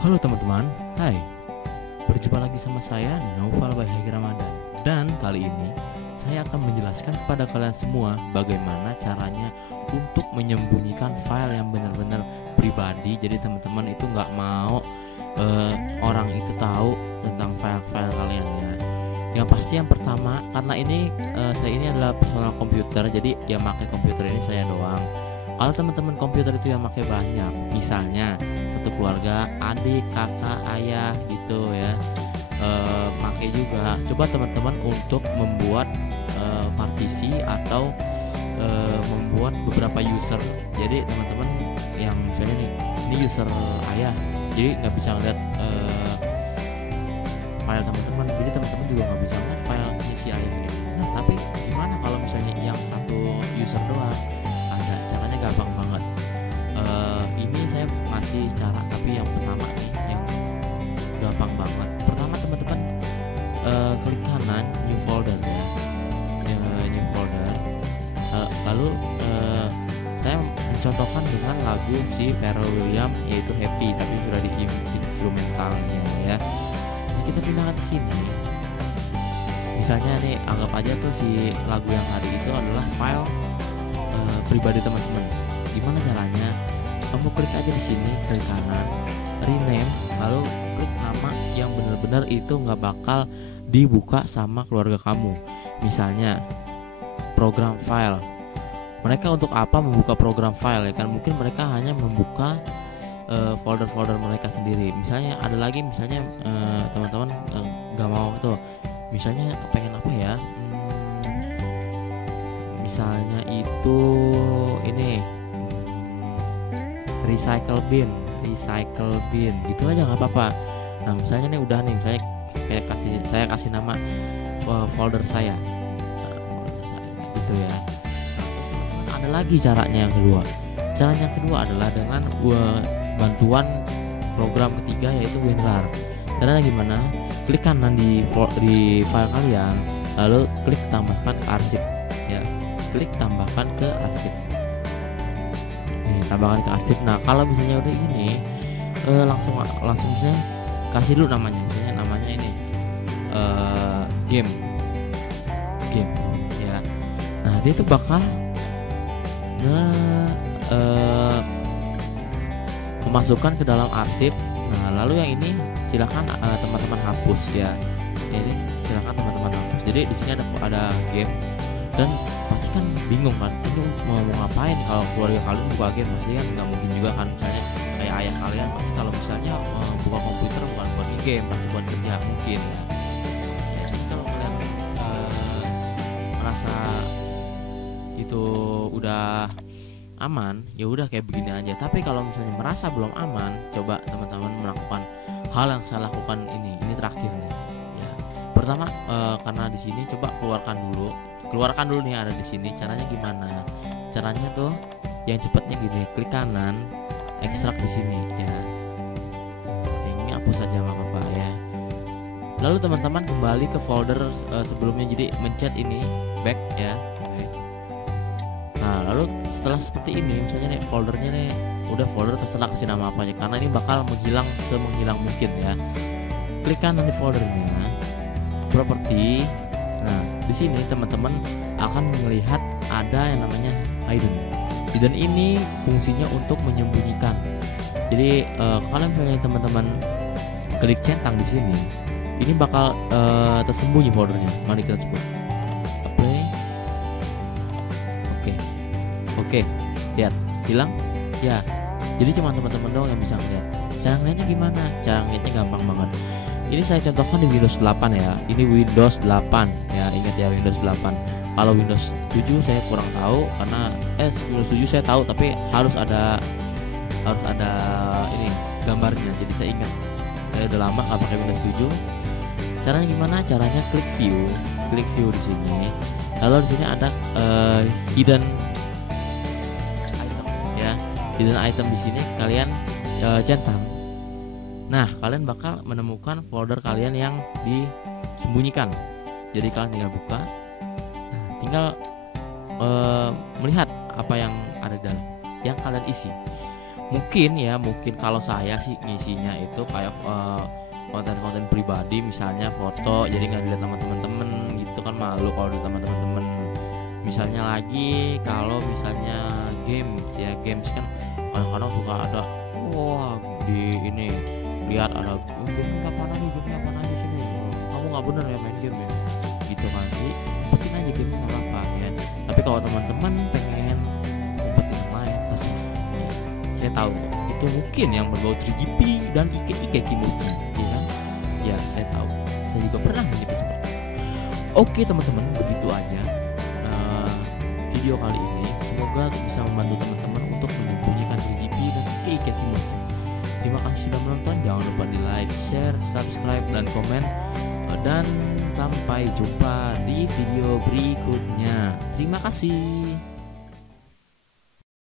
Halo teman-teman, hai. Berjumpa lagi sama saya Naufal Bayhaqi Ramadan. Dan kali ini saya akan menjelaskan kepada kalian semua bagaimana caranya untuk menyembunyikan file yang benar-benar pribadi. Jadi teman-teman itu nggak mau orang itu tahu tentang file-file kalian ya. Yang pasti yang pertama, karena ini saya ini adalah personal komputer, jadi yang pakai komputer ini saya doang. Kalau teman-teman komputer itu yang pakai banyak, misalnya satu keluarga, adik, kakak, ayah gitu ya, pakai juga. Coba teman-teman untuk membuat partisi atau membuat beberapa user. Jadi teman-teman yang misalnya nih, ini user ayah, jadi nggak bisa ngeliat file teman-teman. Jadi teman-teman juga nggak bisa ngeliat file si ayah ini. Nah, tapi gimana kalau misalnya yang satu user doang? Ada caranya, gampang banget. Ini saya masih cara, tapi yang pertama nih yang gampang banget. Pertama teman-teman klik kanan new folder ya, new folder. Lalu saya mencontohkan dengan lagu si Pharrell Williams yaitu Happy, tapi sudah di instrumentalnya ya. Nah, kita pindahkan ke sini. Misalnya nih, anggap aja tuh si lagu yang tadi itu adalah file pribadi teman-teman. Gimana caranya? Kamu klik aja di sini, klik kanan, rename, lalu klik nama yang benar-benar itu nggak bakal dibuka sama keluarga kamu. Misalnya program file. Mereka untuk apa membuka program file ya kan? Mungkin mereka hanya membuka folder-folder mereka sendiri. Misalnya ada lagi, misalnya teman-teman nggak mau tuh. Misalnya pengen apa ya? Misalnya itu ini recycle bin gitu aja nggak apa-apa. Nah misalnya nih udah nih, misalnya saya kasih nama folder saya, gitu ya. Nah, terus teman-teman ada lagi caranya yang kedua. Caranya yang kedua adalah dengan bantuan program ketiga yaitu WinRAR. Caranya gimana? Klik kanan di file kalian, lalu klik tambahkan ke arsip ya. Klik tambahkan ke arsip. Nih, tambahkan ke arsip. Nah, kalau misalnya udah ini langsung misalnya kasih dulu namanya. Misalnya namanya ini game ya. Nah, dia tuh bakal memasukkan ke dalam arsip. Nah, lalu yang ini silakan teman-teman hapus ya. Ini silakan teman-teman hapus. Jadi di sini ada game, dan pasti kan bingung kan, itu mau ngapain kalau keluarga kalian buka game? Pasti kan nggak mungkin juga kan, misalnya kayak ayah kalian pasti kalau misalnya buka komputer bukan buat game, pasti buat kerja mungkin ya. Jadi kalau kalian merasa itu udah aman, ya udah kayak begini aja. Tapi kalau misalnya merasa belum aman, coba teman-teman melakukan hal yang saya lakukan ini terakhir nih ya. Pertama karena di sini coba keluarkan dulu nih, ada di sini. Caranya gimana? Caranya tuh yang cepatnya gini, klik kanan, ekstrak di sini ya. Ini hapus saja nggak apa-apa ya. Lalu teman-teman kembali ke folder sebelumnya, jadi mencet ini back ya. Nah, lalu setelah seperti ini, misalnya nih foldernya nih udah folder, terserah kasih nama apa aja karena ini bakal menghilang semenghilang mungkin ya. Klik kanan di foldernya, properti. Nah, di sini teman-teman akan melihat ada yang namanya hidden. Hidden ini fungsinya untuk menyembunyikan. Jadi kalian misalnya teman-teman klik centang di sini, ini bakal tersembunyi foldernya. Mari kita coba. Play. Oke, lihat, hilang ya. Jadi cuma teman-teman doang yang bisa ngeliat. Cara ngeliatnya gimana? Cara ngeliatnya gampang banget. Ini saya contohkan di Windows 8 ya. Ini Windows 8 ya, ingat ya, Windows 8. Kalau Windows 7 saya kurang tahu, karena Windows 7 saya tahu, tapi harus ada ini gambarnya. Jadi saya ingat, saya udah lama nggak pakai Windows 7. Caranya gimana? Caranya klik view di sini. Lalu di sini ada hidden item di sini, kalian centang. Nah, kalian bakal menemukan folder kalian yang disembunyikan. Jadi kalian tinggal buka. Nah, tinggal melihat apa yang ada di dalam, yang kalian isi. mungkin kalau saya sih ngisinya itu kayak konten-konten pribadi, misalnya foto jadi nggak dilihat sama temen-temen gitu kan, malu kalau dilihat sama temen-temen. Misalnya lagi kalau misalnya games kan kadang-kadang suka ada wah di ini lihat ada game apa aja sini, kamu nggak bener ya main game ya gitu kan, jadi umpetin aja game nggak apa ya. Tapi kalau teman-teman pengen umpetin yang lain terserah ya. Saya tahu itu mungkin yang berbau 3GP dan Ike Kimochi ya kan, ya saya tahu, saya juga pernah begitu seperti itu. Oke teman-teman, begitu aja video kali ini, semoga bisa membantu teman-teman untuk menyembunyikan 3GP dan Ike Kimochi. Terima kasih sudah menonton, jangan lupa di like, share, subscribe, dan komen. Dan sampai jumpa di video berikutnya. Terima kasih.